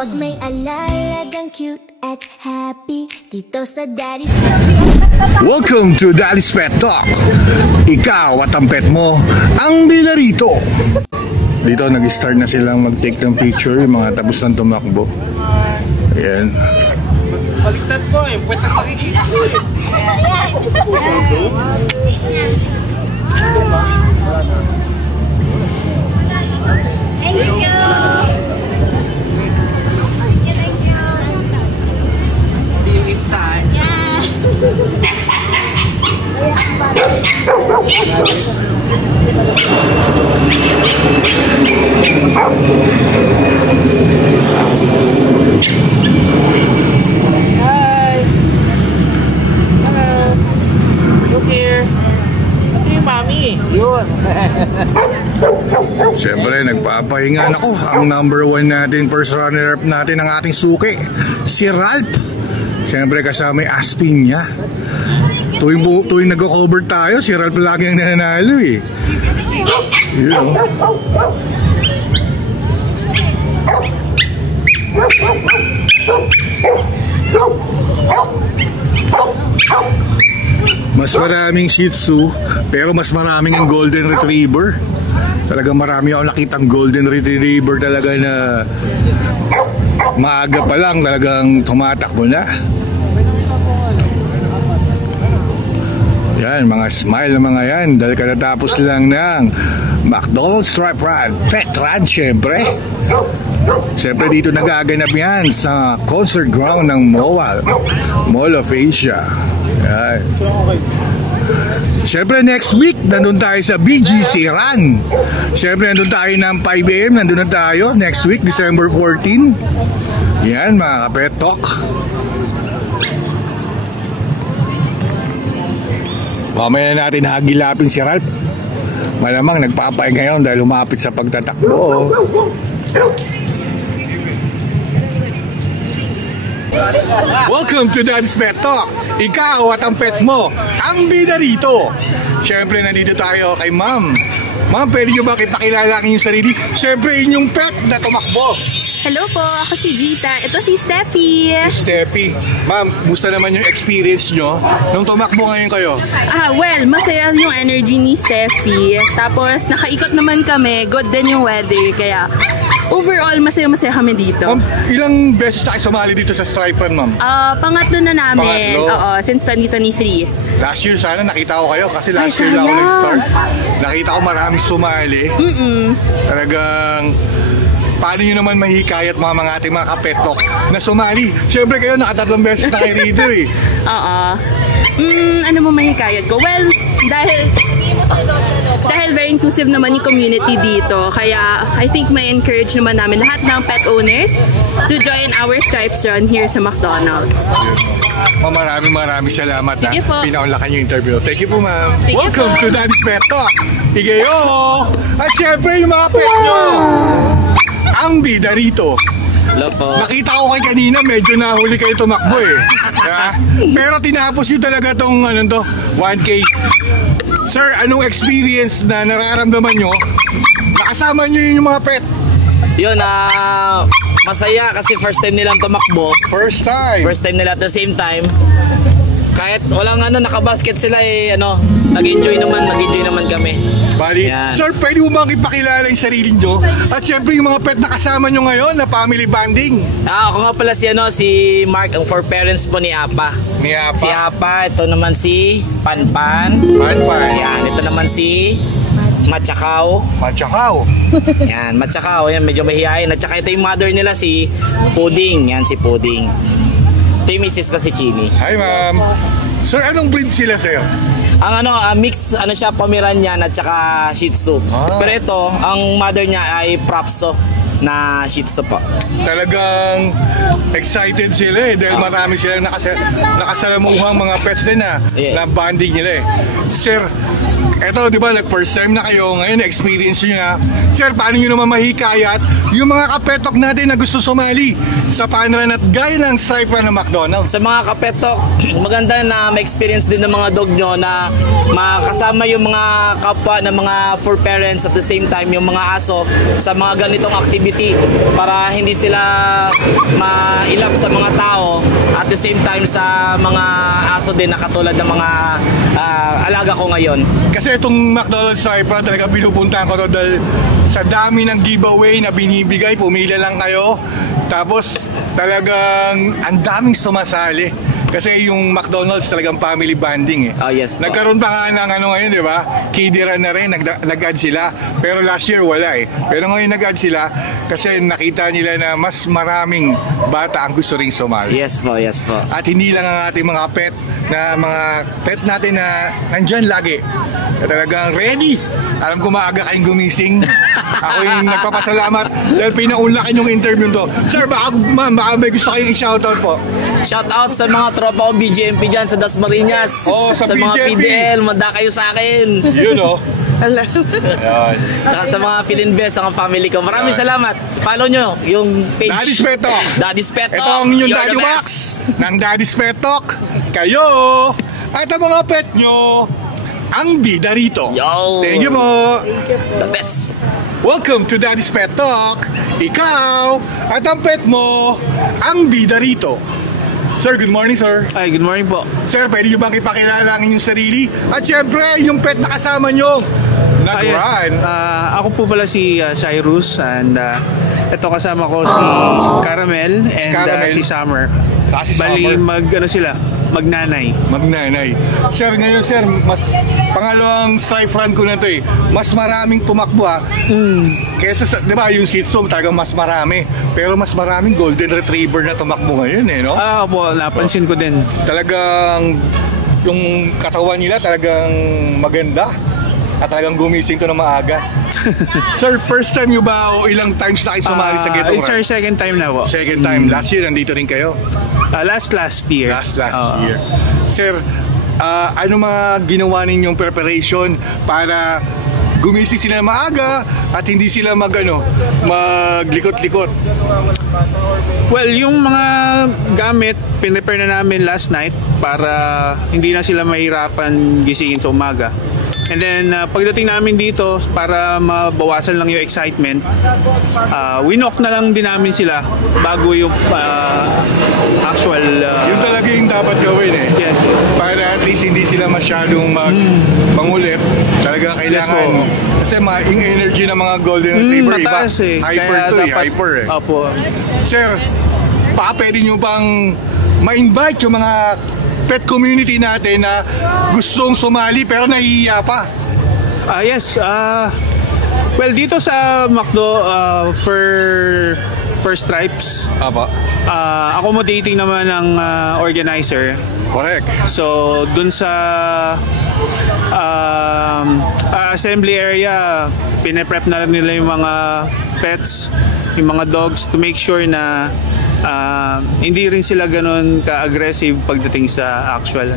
Pag may alalagang cute at happy dito sa Daddy's Pet. Welcome to Daddy's Pet Talk. Ikaw at ang pet mo ang bila rito. Dito nag-start na silang mag-take ng picture, yung mga tapos ng tumakbo. Ayan. Baliktad po eh, pwede ang nakikita ko eh. Thank you! See you inside. Hi. Hello. Look here. Look here, mommy. Yun. Siyempre, nagpapahinga na ako. Ang number 1 natin, first runner-up natin ng ating suki, si Ralph. Siyempre, kasama yung Aspin niya. Tuwing nag-cover tayo, si Ralph lagi ang nananalo eh. You know. Mas maraming Shih Tzu, pero mas maraming ang Golden Retriever. Talagang marami ako nakitang Golden Retriever talaga na maaga pa lang talagang tumatakbo na. Yan, mga smile na mga yan dahil katatapos lang ng McDonald's Stripe Run, Pet Run syempre. Siyempre dito nagaganap yan sa concert ground ng MOAL, Mall of Asia. Yan. Siyempre next week nandun tayo sa BGC Run. Siyempre nandun tayo ng 5 AM, nandun na tayo next week December 14. Yan mga ka-Pet Talk. Mamaya natin hagilapin si Ralph. Malamang nagpapay ngayon dahil lumapit sa pagtatakbo. Welcome to Daddy's Pet Talk. Ikaw at ang pet mo ang bida rito. Siyempre nandito tayo kay Ma'am. Ma'am, pwede nyo ba ipakilala ang inyong sarili? Siyempre inyong pet na tumakbo. Hello po, ako si Gita. Ito si Steffi. Si Steffi. Ma'am, musta naman yung experience nyo nung tumakbo ngayon kayo? Well, masaya yung energy ni Steffi. Tapos, nakaikot naman kami. Good din yung weather. Kaya, overall, masaya-masaya kami dito. Ma'am, ilang beses tayo sumali dito sa Stripe Run, ma'am? Pangatlo na namin. Pangatlo? Oo, since 2023. Last year sana nakita ko kayo kasi last year lang ako nag-start. Nakita ko maraming sumali. Talagang paano nyo naman mahikayat mga ating mga ka-Pet Talk na sumali? Siyempre kayo nakatatlong beses na kayo dito eh. Oo. Ano mo mahikayat ko? Well, dahil very inclusive naman yung community dito. Kaya I think may encourage naman namin lahat ng pet owners to join our Stripes Run here sa McDonald's. Ma'am, maraming salamat na pinaunlakan yung interview. Thank you po, ma'am. Welcome to Daddy's Pet Talk. Igayo! At syempre yung mga pet nyo ang bida rito. Hello po. Nakita ko kay kanina, medyo nahuli kayo tumakbo eh. Pero tinapos yun talaga tong 1K. Sir, anong experience na nararamdaman nyo? Nakasama nyo yung mga pet? Yun, masaya kasi first time nilang tumakbo. First time? First time nila at the same time. Kahit walang nakabasket sila nag-enjoy naman kami. Bali, sir, pwede mo bang ipakilala yung sarili nyo? At syempre yung mga pet na kasama nyo ngayon na family bonding. Ako nga pala si Mark, ang for parents po ni Apa. Ni Apa? Si Apa, ito naman si Panpan. Panpan. Yan, ito naman si Machakaw. Machakaw. Yan, Machakaw. Yan, medyo mahihayin. At saka ito yung mother nila, si Pudding. Yan, si Pudding. Ito yung misis ko si Chini. Hi, ma'am. Sir, anong breed sila sa'yo? Ang mix siya, Pomeranian at saka Shih Tzu. Pero ito, ang mother niya ay Propso na Shih Tzu po. Talagang excited sila eh dahil marami silang nakasalamuhang mga pets din na bonding nila eh. Sir, eto di ba first time na kayo ngayon, experience nyo na. Sir, paano nyo naman mahikayat yung mga kapetok natin na gusto sumali sa fun run at gaya ng stripe run ng McDonald's? Sa mga kapetok, maganda na ma-experience din ng mga dog nyo na makasama yung mga kapwa ng mga for parents at the same time yung mga aso sa mga ganitong activity para hindi sila mailap sa mga tao at the same time sa mga aso din na katulad ng mga alaga ko ngayon. Kasi itong McDonald's stripe run talaga pinupuntahan ko to dahil sa dami ng giveaway na binibigay, pumila lang kayo. Tapos talagang ang daming sumasali. Kasi yung McDonald's talagang family bonding eh. Oh, yes po. Nagkaroon pa nga ng ano ngayon, di ba? Kiddie run na rin, nag-add sila. Pero last year wala eh. Pero ngayon nag-add sila kasi nakita nila na mas maraming bata ang gusto ring sumali. Yes po, yes po. At hindi lang ang ating mga pet natin na nandyan lagi. Na talagang ready. Alam ko maaga kayong gumising. Ako yung nagpapasalamat dahil pinaunlakin yung interview to. Sir, baka may gusto kayong i-shoutout po. Shoutout sa mga tropa ko BGMP dyan sa Dasmariñas. Oh, sa mga BGMP. PDL, manda kayo sa akin. Yun o. Hello. Yan. Tsaka sa mga Philinvest, ang family ko. Maraming salamat. Follow nyo yung page. Daddy's Pet Talk. Daddy's Pet Talk. Ito ang inyong You're Daddy the Wax best. ng Daddy's Pet Talk. Kayo at ang mga pet nyo ang bida rito. Yo. Thank you po. The best. Welcome to Daddy's Pet Talk. Ikaw at ang pet mo ang bida rito. Sir, good morning, sir. Ay, good morning po. Sir, pwede nyo bang ipakilala ang inyong sarili? At syempre, yung pet na kasama nyo nag-run. Ako po pala si Cyrus and ito kasama ko si Caramel and Caramel. si Summer. Saka si Bali, Summer. magnanay. Magnanay. Sir, ngayon sir, mas pangalawang stripe run ko na to eh. Mas maraming tumakbo ha. Kesa sa, di ba yung Shih Tzu talagang mas marami. Pero mas maraming Golden Retriever na tumakbo ngayon eh, no? Po, napansin ko din. Talagang yung katawan nila talagang maganda. At talagang gumising to na maaga. Sir, first time nyo ba o ilang times na kayo sumali sa Getong It's our Run? second time na po. Second time. Last year, nandito rin kayo? Last year. Last year. Sir, ano mga ginawa ninyong preparation para gumising sila maaga at hindi sila maglikot-likot? Well, yung mga gamit, pinrepare na namin last night para hindi na sila mahirapan gisingin sa umaga. And then, pagdating namin dito, para mabawasan lang yung excitement, winok na lang din namin sila bago yung actual... Yun talaga yung dapat gawin eh. Yes. Para at least hindi sila masyadong mangulit. Talaga kailangan. Yes, kasi yung energy ng mga Golden Retriever, mataas iba. eh. Hyper Kaya to dapat, eh. Hyper eh. Opo. Sir, pwede nyo bang ma-invite yung mga pet community natin na gustong sumali pero nahihiya pa? Yes. Well, dito sa McDo, for stripes, accommodating naman ng organizer. Correct. So, dun sa assembly area, pine-prep na nila yung mga pets, yung mga dogs to make sure na hindi rin sila ganun ka-aggressive pagdating sa actual.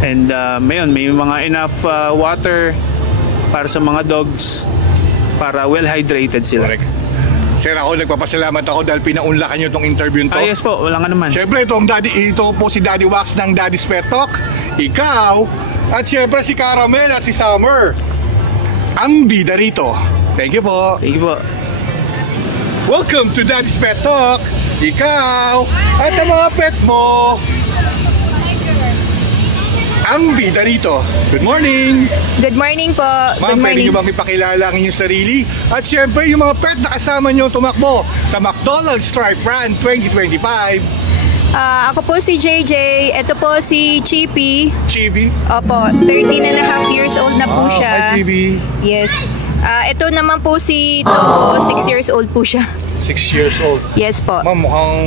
And may mga enough water para sa mga dogs para well-hydrated sila. Correct. Sir, ako nagpapasalamat ako dahil pinaunlakan nyo itong interview to. Yes po, wala nga naman. Siyempre, ito po si Daddy Wax ng Daddy's Pet Talk. Ikaw, at siyempre si Caramel at si Summer. Ang bida rito. Thank you po. Thank you po. Welcome to Daddy's Pet Talk. Ikaw at ang mga pet mo ang bida rito. Good morning. Good morning po. Ma'am, Good pwede morning. nyo bang ipakilala ang inyong sarili? At syempre, yung mga pet na kasama nyo tumakbo sa McDonald's Stripe Run 2025. Ako po si JJ. Ito po si Chippy. Chibi. Opo, 13 and a half years old na po siya. Hi, Chibi. Yes. Ito naman po si Topo, 6 years old po siya. 6 years old. Yes po. Ma'am, mukhang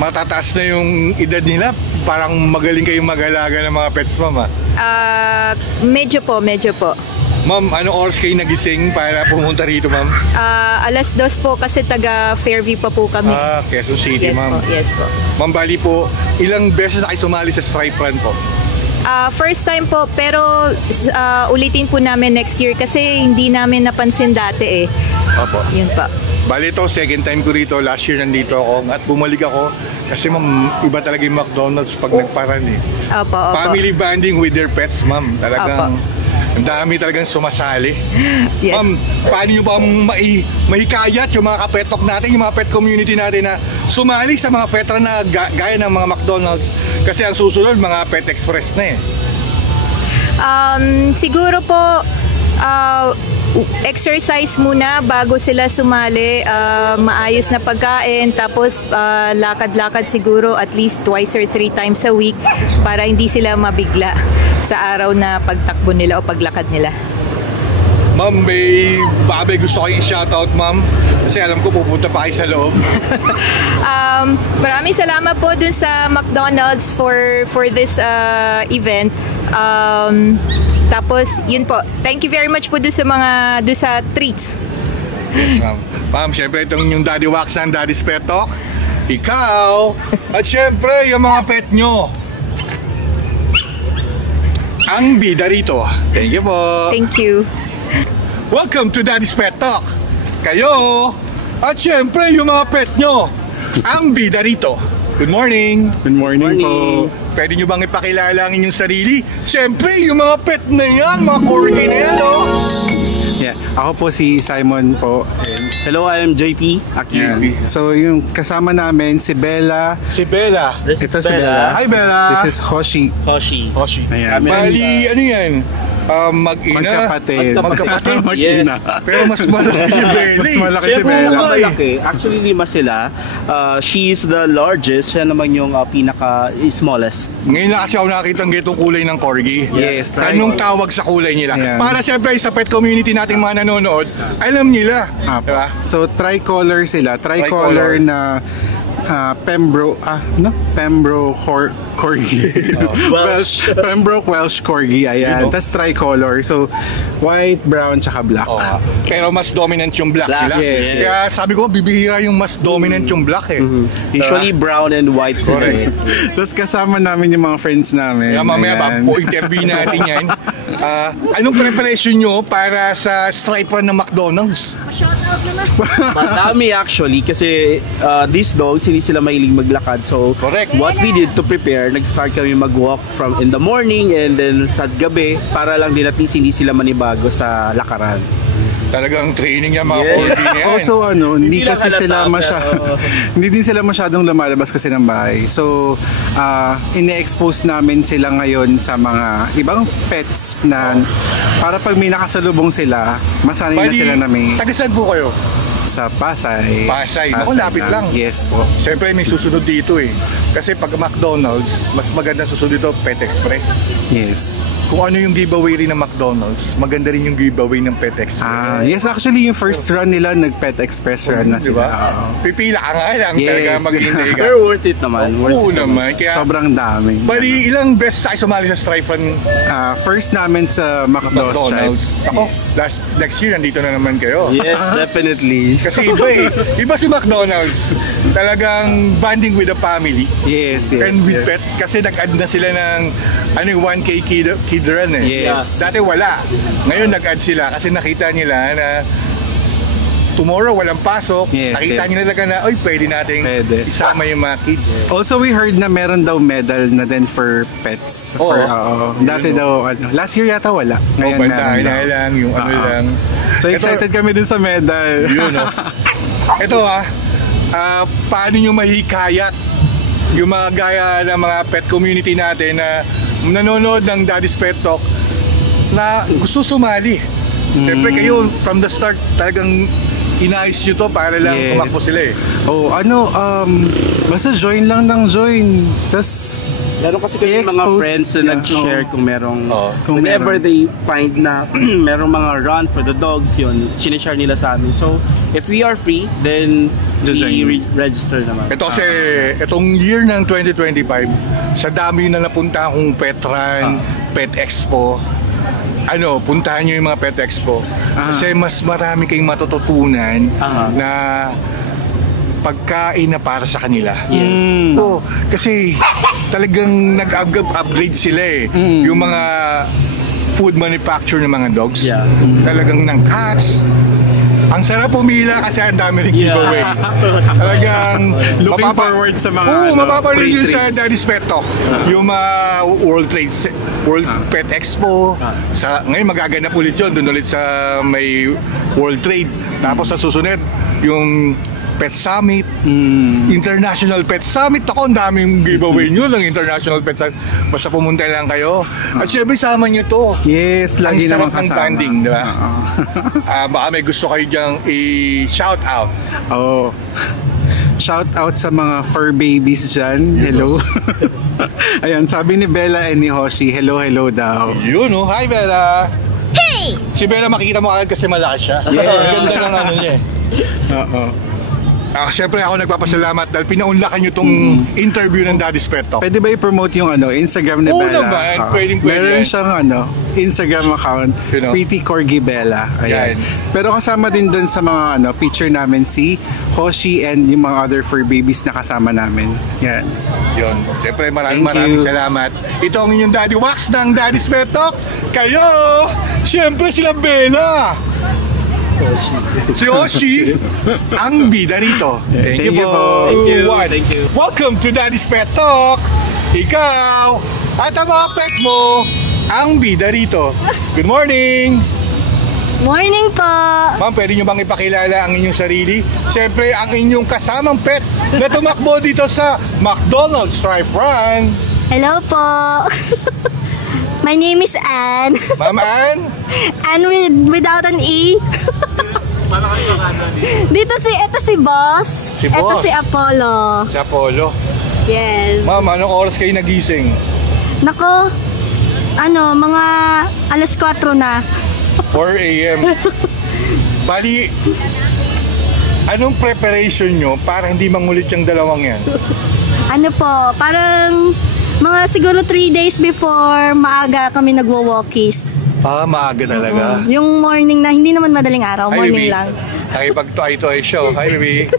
matataas na yung edad nila. Parang magaling kayong mag-alaga ng mga pets, ma'am. Medyo po. Ma'am, anong oras kayo nagising para pumunta rito, ma'am? 2:00 po kasi taga Fairview pa po kami. Quezon City, Yes ma'am. po, yes po. Ma'am, bali po, ilang beses na kayo sumali sa Stripe Run po? First time po, pero ulitin po namin next year kasi hindi namin napansin dati eh. Opo. Yun pa. Bali ito, second time ko rito. Last year nandito ako at bumalik ako kasi ma'am, iba talaga yung McDonald's pag nagparan eh. Opo, opo. Family bonding with their pets, ma'am. Talagang ang dami talagang sumasali. Yes. Ma'am, paano nyo ba mahikayat yung mga kapetok natin, yung mga pet community natin na sumali sa mga pet run na gaya ng mga McDonald's? Kasi ang susunod, mga Pet Express na eh. Siguro po, exercise muna bago sila sumali, maayos na pagkain, tapos lakad-lakad siguro at least twice or 3 times a week para hindi sila mabigla sa araw na pagtakbo nila o paglakad nila. Ma'am, may gusto kayong i-shoutout, ma'am? Kasi alam ko pupunta pa kayo sa loob. Maraming salamat po dun sa McDonald's for this event. Tapos, yun po. Thank you very much po dun sa treats. Yes, ma'am. Ma'am, syempre itong yung Daddy Wax ng Daddy's Pet Talk. Ikaw, at syempre yung mga pet nyo. Ang bida rito. Thank you po. Thank you. Welcome to Daddy's Pet Talk. Kayo, at syempre yung mga pet nyo. Ang bida rito. Good morning. Good morning po. Pwede nyo bang ipakilala ang inyong sarili? Siyempre, yung mga pet na yan, mga corgi na yan, oh. Yeah, ako po si Simon po. Hello, I am JP. JP. So yung kasama namin si Bella. Si Bella. Ito si Bella. Hi, Bella. This is Hoshi. Hoshi. Ayan. Bali, ano yan? Mag-ina. Magkapatid. Yes. Pero mas malaki si Bella. Mas malaki si Siyempre, Bella. malaki. Actually, 5 sila. She is the largest. Siya naman yung pinaka-smallest. Ngayon na kasi ako nakakita ng ganitong kulay ng corgi. Yes. Anong tawag sa kulay nila? Ayan. Para siyempre sa pet community nating mga nanonood, alam nila. Diba? So tricolor sila. Tricolor. Tricolor na Pembroke Corgi. Welsh. Pembroke Welsh Corgi. Ayan. You know? That's tricolor. So white, brown, tsaka black. Pero mas dominant yung black nila. Yes. Kaya sabi ko, bibihira yung mas dominant yung black eh. Usually brown and white sila. Correct. Tapos kasama namin yung mga friends namin. Kaya mamaya Ayan. po interview natin yan. Anong preparation nyo para sa stripe run ng McDonald's? Madami actually kasi these dogs hindi sila mahilig maglakad. So Correct. what we did to prepare, nag-start kami mag-walk from in the morning and then sa gabi para lang din at least hindi sila manibago sa lakaran. Talagang training yan mga Yes. corgi na yan. Also hindi lang kasi sila halata, pero- hindi din sila masyadong lumalabas kasi ng bahay. So ine-expose namin sila ngayon sa mga ibang pets na para pag may nakasalubong sila, masanay na sila na may taga-saan po kayo? sa Pasay. Pasay. Naku, lapit lang. Yes po. Siyempre may susunod dito eh. Kasi pag McDonald's, mas maganda susunod dito Pet Express. Yes. Kung ano yung giveaway rin ng McDonald's, maganda rin yung giveaway ng Pet Express. Yes, actually yung first run nila nag-Pet Express run na Diba? sila. Oo. Pipila ka nga lang Yes. talaga maghihintay ka. Pero worth it naman. Oo naman. Kaya, Sobrang dami. bali, ilang beses tayo sumali sa stripe run First namin sa McDonald's. Ako, Yes. next year nandito na naman kayo. Yes, definitely. Kasi iba eh. Iba si McDonald's. Talagang bonding with the family. Yes, yes. And with yes. pets. Kasi nag-add na sila ng 1K kid run eh. Yes. Dati wala. Ngayon nag-add sila kasi nakita nila na tomorrow walang pasok. Yes, Nakita yes. nila talaga na, oy, pwede nating Pwede. isama yung mga kids. Also, we heard na meron daw medal na din for pets. Oo. Dati daw, last year yata wala. Ngayon meron Bandahan na daw. lang, yung ano Oo. lang. So excited kami dun sa medal. Yun, no? Ito paano nyo mahikayat yung mga gaya ng mga pet community natin na nanonood ng Daddy's Pet Talk na gusto sumali. Siyempre kayo, from the start, talagang inayos nyo to para lang Yes. tumakbo sila eh. Basta join lang ng join. Tapos, Meron kasi mga I-expose, friends na yeah, nag-share kung merong Kung whenever meron. they find na merong mga run for the dogs, yun, sinishare nila sa amin. So, if we are free, then we register naman. Ito kasi, itong year ng 2025, sa dami na napunta akong Pet Run, Pet Expo, puntahan nyo yung mga Pet Expo. Kasi mas marami kayong matututunan na pagkain na para sa kanila. Yes. Kasi talagang nag-upgrade sila eh. Yung mga food manufacture ng mga dogs. Yeah. Talagang ng cats, Ang sarap pumila kasi ang dami ring giveaway. Talagang Looking forward sa mga mapapanood yun free sa treats. Daddy's Pet Talk. Yung World Pet Expo. Ngayon magaganap ulit yun. Doon ulit sa may World Trade. Tapos sa susunod, yung Pet Summit, International Pet Summit. Ako, ang daming giveaway nyo ng International Pet Summit. Basta pumunta lang kayo. At syempre, sama nyo to. Yes, lagi naman ang sarap ng kasama. banding, di ba? Baka may gusto kayo dyang i-shout out. Oh. Shout out sa mga fur babies dyan. Hello. Ayan, sabi ni Bella and ni Hoshi, hello daw. Yun, oh. Hi, Bella. Hey! Si Bella, makikita mo agad kasi malaki siya. Yes. Ang ganda ng ano niya eh. Oo. Siyempre ako nagpapasalamat dahil pinaunlakan nyo tong interview ng Daddy's Pet Talk. Pwede ba i-promote yung Instagram ni Oo Bella? naman, pwedeng. Meron siyang Instagram account, You know? Pretty Corgi Bella. Yan. Ayan. Pero kasama din doon sa mga picture namin si Hoshi and yung mga other fur babies na kasama namin. Yan. Yun. Siyempre maraming Thank you. salamat. Ito ang inyong Daddy Wax ng Daddy's Pet Talk. Kayo! Siyempre sila Bella! Si Hoshi, ang bida rito. Thank you po. Thank you. Welcome to Daddy's Pet Talk. Ikaw at ang mga pet mo, ang bida rito. Good morning. Morning po! Ma'am, pwede nyo bang ipakilala ang inyong sarili? Siyempre, ang inyong kasamang pet na tumakbo dito sa McDonald's Stripe Run. Hello po! My name is Anne. Ma'am Ann? Anne without an E. Ito si Boss. Si Ito Boss. si Apollo. Si Apollo. Yes. Ma'am, anong oras kayo nagising? Nako, mga alas 4 na. 4 a.m. Bali, anong preparation nyo para hindi mangulit yung dalawang yan? Parang mga siguro 3 days before maaga kami nagwo-walkies. Maaga talaga. Yung morning na, hindi naman madaling araw, Hi, baby. morning lang. Nakipag-toy-toy show. Hi, baby.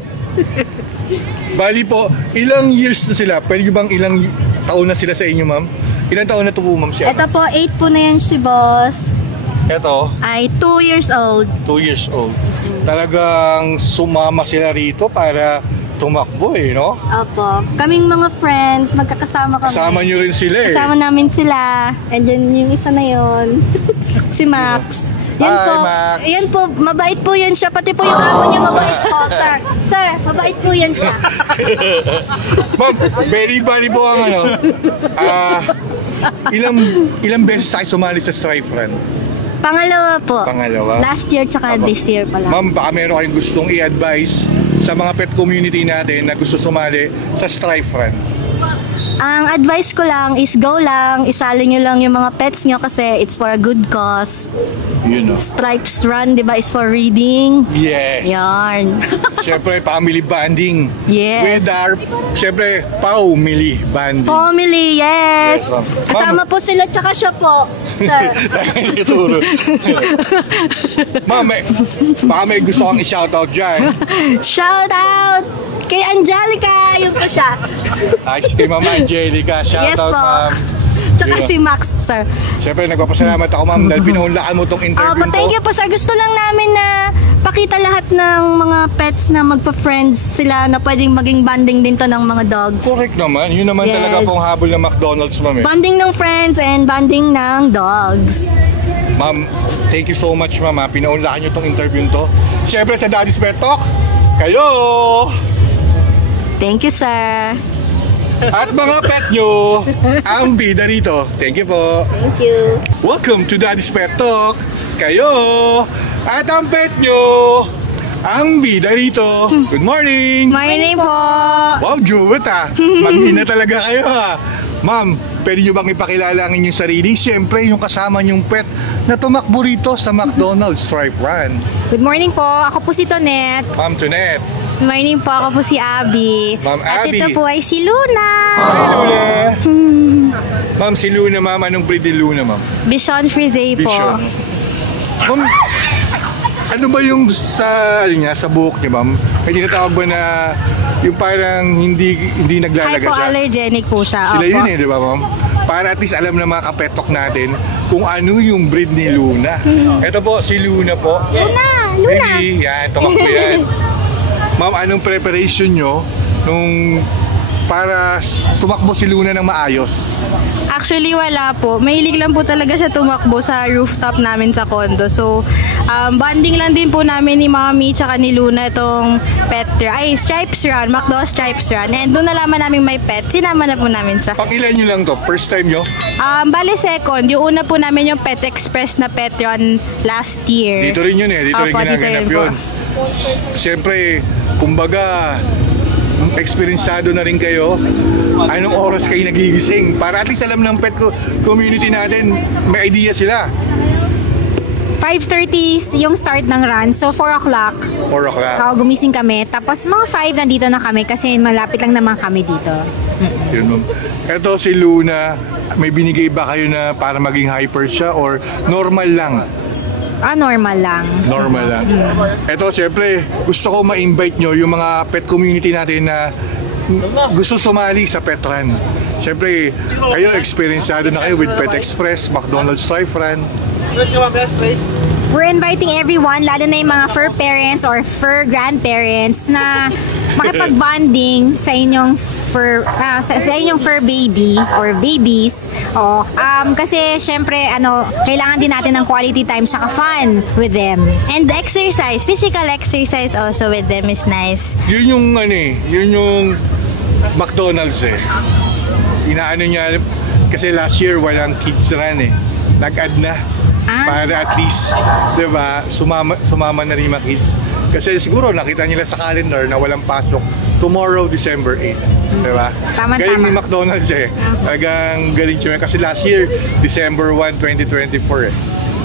Bali po, ilang years na sila? Pwede nyo bang ilang taon na sila sa inyo, ma'am? Ilang taon na to po, ma'am, siya? Ito po, 8 po na yan si Boss. Ito, Ay 2 years old. 2 years old. Talagang sumama sila rito para tumakbo no? Opo. Kaming mga friends, magkakasama kami. Kasama nyo rin sila Kasama namin sila. And yun, yung isa na yun. Si Max. Yan Hi, po. Max. Yan po, mabait po yan siya. Pati po yung amo niya mabait po, sir. Sir, mabait po yan siya. Ma'am, very bali po ang ilang beses tayo sumali sa Stripe Run? Pangalawa po. Pangalawa. Last year tsaka this year pala. Ma'am, baka meron kayong gustong i-advise sa mga pet community natin na gusto sumali sa Stripe Run. Ang advice ko lang is go lang, isali nyo lang yung mga pets nyo kasi it's for a good cause. Stripes Run, di ba, is for reading. Yes. Yarn. Siyempre, family bonding. Yes. With our, siyempre, family bonding. Family, yes. Yes, ma'am. Kasama po sila, tsaka siya po, sir. Ituro. Ma'am, baka may gusto kang i-shoutout dyan. Shout out kay Angelica, yun po siya. Ay, kay Mama Angelica, shoutout, Yes po. ma'am. Tsaka si Max, sir. Siyempre, nagpapasalamat ako, ma'am, dahil pinaunlakan mo tong interview Opo, thank you po, sir. Gusto lang namin na pakita lahat ng mga pets na magpa-friends sila na pwedeng maging banding din to ng mga dogs. Correct naman. Yun naman Yes. talaga pong habol ng McDonald's, ma'am. Banding ng friends and banding ng dogs. Ma'am, thank you so much, ma'am. Pinaunlakan nyo tong interview to. Siyempre, sa Daddy's Pet Talk, kayo! Thank you, sir. At mga pet nyo, ang bida rito. Thank you po. Thank you. Welcome to Daddy's Pet Talk. Kayo at ang pet nyo, ang bida rito. Good morning. Morning po. Wow, Jewet Mag-ina talaga kayo Ma'am, pwede nyo bang ipakilala ang inyong sarili? Siyempre, yung kasama nyong pet na tumakbo rito sa McDonald's Stripe Run. Good morning po. Ako po si Tonet. Ma'am Tonet. Good morning po. Ako po si Abby. Ma'am At Abby. ito po ay si Luna. Hi, Luna. Ma'am, si Luna, ma'am. Anong breed ni Luna, ma'am? Bichon Frise po. Bichon. Ma'am, ano ba yung sa buhok niya, ma'am? May tinatawag ba na yung parang hindi naglalaga siya? Hypoallergenic po siya. Sila Opo. yun di ba, ma'am? para at least alam ng mga kapetok natin kung ano yung breed ni Luna. Ito po, si Luna po. Luna! Baby, yan, tumakbo yan. Ma'am, anong preparation nyo nung para tumakbo si Luna ng maayos? Actually, wala po. Mahilig lang po talaga siya tumakbo sa rooftop namin sa condo. So, bonding lang din po namin ni Mommy tsaka ni Luna itong Stripes Run, McDo Stripes Run. And doon nalaman namin may pet, sinama na po namin siya. Pang-ilan nyo lang to? First time nyo? Bale second, yung una po namin yung Pet Express na pet run last year. Dito rin yun eh, dito rin ginaganap yun. Siyempre, kumbaga, experienceado na rin kayo. Anong oras kayo nagigising? Para at least alam ng pet community natin, may idea sila. 5:30 yung start ng run. So 4 o'clock. 4 o'clock. Gumising kami. Tapos mga 5 nandito na kami kasi malapit lang naman kami dito. Yun, ma'am. Eto si Luna, may binigay ba kayo na para maging hyper siya or normal lang? Normal lang. Normal lang. Eto, syempre, gusto ko ma-invite nyo yung mga pet community natin na gusto sumali sa pet run. Syempre, kayo experienceado na kayo with Pet Express, McDonald's Stripe Run. We're inviting everyone, lalo na yung mga fur parents or fur grandparents na makipag-bonding sa inyong sa inyong fur baby or babies. Kasi syempre kailangan din natin ng quality time saka fun with them. And exercise, physical exercise also with them is nice. Yun yung yun yung McDonald's inaano niya kasi last year walang kids run nag-add na para at least 'di ba sumama na rin yung mga kids kasi siguro nakita nila sa calendar na walang pasok tomorrow December 8, 'di ba? Galing ni McDonald's talagang galing siya kasi last year December 1, 2024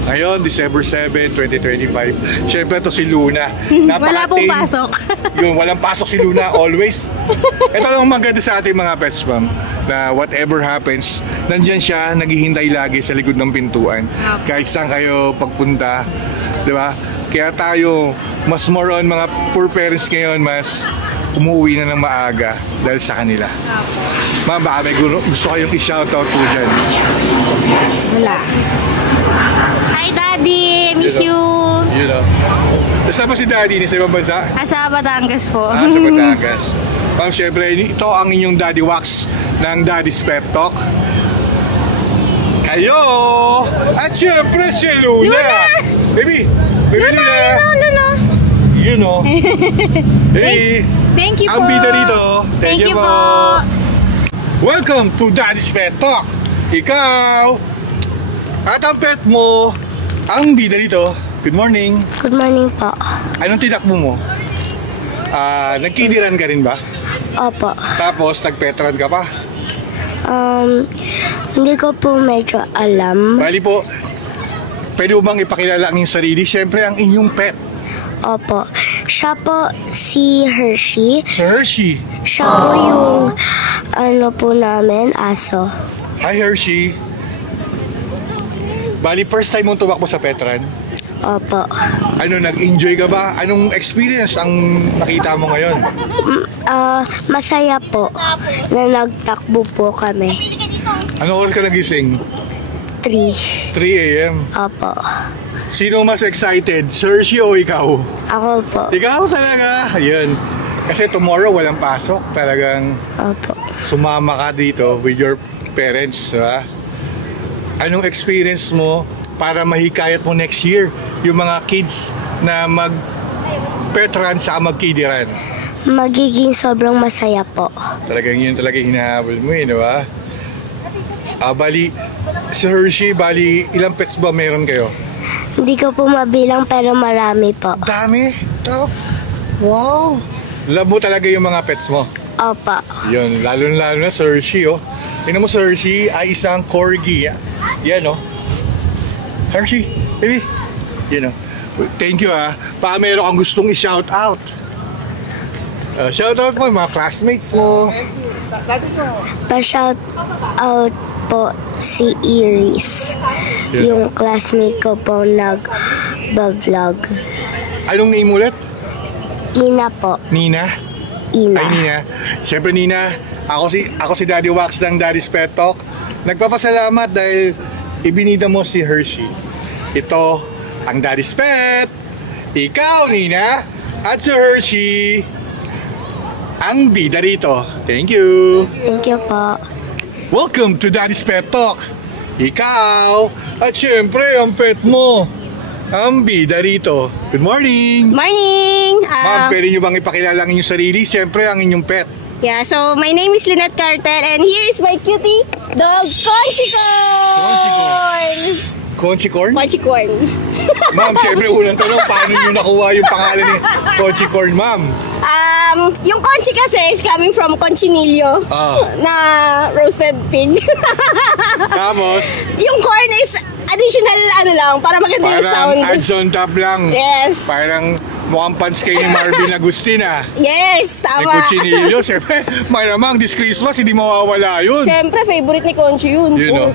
Ngayon, December 7, 2025. Siyempre, to si Luna. Wala pong pasok. Yung walang pasok si Luna, always. Ito lang maganda sa ating mga pets, ma'am. Na whatever happens, nandyan siya, naghihintay lagi sa likod ng pintuan. Kahit saan kayo pagpunta. Di ba? Kaya tayo, mas more on mga poor parents ngayon, mas umuwi na ng maaga dahil sa kanila. Ma'am, baka may gusto kayong i-shoutout po dyan. Wala. Hi Daddy, miss you. You know. Nasaan pa si Daddy? Nasa ibang bansa? Sa Batangas po. Sa Batangas. Ma'am, syempre, ito ang inyong Daddy Wax ng Daddy's Pet Talk. Kayo! At syempre si Luna! Baby! Luna! You know. Hey! Thank you po! Ang bida dito. Thank you po! Welcome to Daddy's Pet Talk! Ikaw! At ang pet mo, ang bida dito. Good morning. Good morning po. Anong tinakbo mo? Nagkidiran ka rin ba? Opo. Tapos, nagpetran ka pa? Hindi ko po medyo alam. Bali po, pwede mo bang ipakilala ang iyong sarili? Siyempre, ang inyong pet. Opo. Siya po si Hershey. Si Hershey? Siya po yung po namin, aso. Hi Hershey. Bali, first time mong tumakbo sa pet run? Opo. Nag-enjoy ka ba? Anong experience ang nakita mo ngayon? Masaya po na nagtakbo po kami. Anong oras ka nagising? 3 a.m. Opo. Sino mas excited? Hershey o ikaw? Ako po. Ikaw talaga? Ayun. Kasi tomorrow walang pasok. Talagang sumama ka dito with your parents, ha? Anong experience mo para mahikayat mo next year yung mga kids na mag-pet run sa mag-kidiran? Magiging sobrang masaya po. Talagang yun talaga hinahabol mo di ba? Bali, si Hershey, ilang pets ba meron kayo? Hindi ko po mabilang pero marami po. Dami? Top. Wow! Love mo talaga yung mga pets mo? Opa. Yun, lalo na si Hershey, Tingnan mo si Hershey ay isang corgi. Yan, Hershey, baby. Thank you, Baka meron kang gustong i-shout out. Shout out mo yung mga classmates mo. Pa-shout out po si Iris. Yung classmate ko po nag-vlog. Anong name ulit? Ina po. Nina? Ina. Ay, Nina. Siyempre, Nina, ako si Daddy Wax ng Daddy's Pet Talk. Nagpapasalamat dahil ibinida mo si Hershey. Ito ang Daddy's Pet. Ikaw, Nina, at si Hershey ang bida rito. Thank you. Thank you po. Welcome to Daddy's Pet Talk. Ikaw, at syempre ang pet mo ang bida rito. Good morning. Morning. Ma'am, pwede nyo bang ipakilala ang inyong sarili? Siyempre ang inyong pet. Yeah, so my name is Lynette Cartel and here is my cutie dog, Conchicorn! Conchicorn? Conchicorn. Ma'am, syempre unang tanong, paano nyo nakuha yung pangalan ni Conchicorn, ma'am? Yung Conchi kasi is coming from conchinillo na roasted pig. Tapos? Yung corn is additional lang, para maganda yung sound. Parang adds on top lang. Yes. Parang mukhang pants kayo ni Marvin Agustina. Yes, tama. May cuchinillo, siyempre, malamang this Christmas, hindi mawawala yun. Siyempre, favorite ni Conchi yun. Yun, no?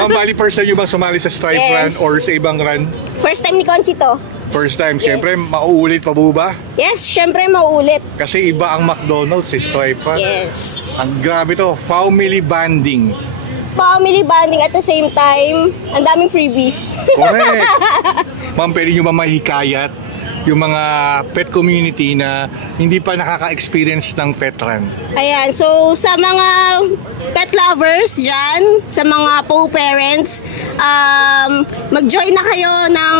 Ma'am, bali first time nyo bang sumali sa stripe run or sa ibang run? First time ni Conchi to. First time, siyempre, mauulit pa po ba? Yes, siyempre mauulit. Kasi iba ang McDonald's, stripe run. Yes. Ang grabe to, family bonding. Family bonding at the same time, ang daming freebies. Correct. Ma'am, pwede nyo ba mahikayat yung mga pet community na hindi pa nakaka-experience ng pet run? Ayan, so sa mga pet lovers dyan, sa mga paw parents, mag-join na kayo ng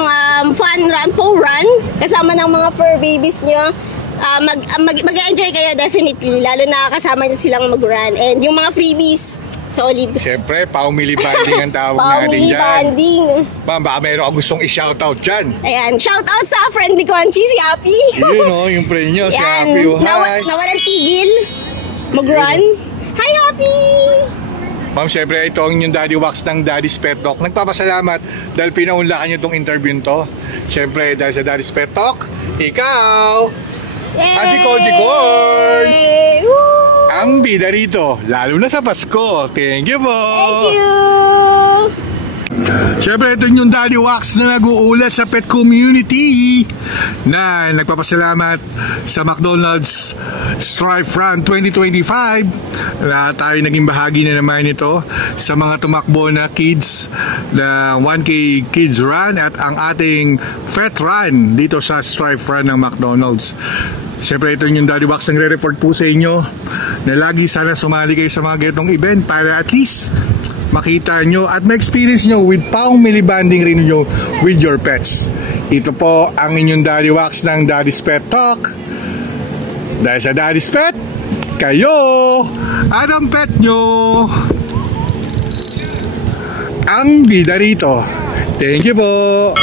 fun run, paw run, kasama ng mga fur babies nyo. Mag-enjoy kayo definitely, lalo na kasama nyo silang mag-run. And yung mga freebies, solid. Siyempre, family bonding ang tawag natin dyan. Family bonding. Ma'am, baka mayroon ako gustong i-shoutout dyan. Ayan, shoutout sa friend ni Conchi, si Happy. Yun o, yung friend nyo, si Happy. Oh, hi. Nawalang tigil. Mag-run. Hi, Happy! Ma'am, siyempre, ito ang inyong Daddy Wax ng Daddy's Pet Talk. Nagpapasalamat dahil pinaunlakan nyo itong interview nito. Siyempre, dahil sa Daddy's Pet Talk, ikaw, at si Conchicorn, ang bida rito, lalo na sa Pasko. Thank you po. Thank you. Siyempre, ito yung Daddy Wax na nag-uulat sa pet community na nagpapasalamat sa McDonald's Stripe Run 2025 na tayo naging bahagi na naman ito sa mga tumakbo na kids na 1K Kids Run at ang ating Pet Run dito sa Stripe Run ng McDonald's. Siyempre, ito yung Daddy Wax ang re-report po sa inyo na lagi sana sumali kayo sa mga ganitong event para at least makita nyo at ma-experience nyo with family bonding rin nyo with your pets. Ito po ang inyong Daddy Wax ng Daddy's Pet Talk. Dahil sa Daddy's Pet, kayo at ang pet nyo ang bida rito. Thank you po.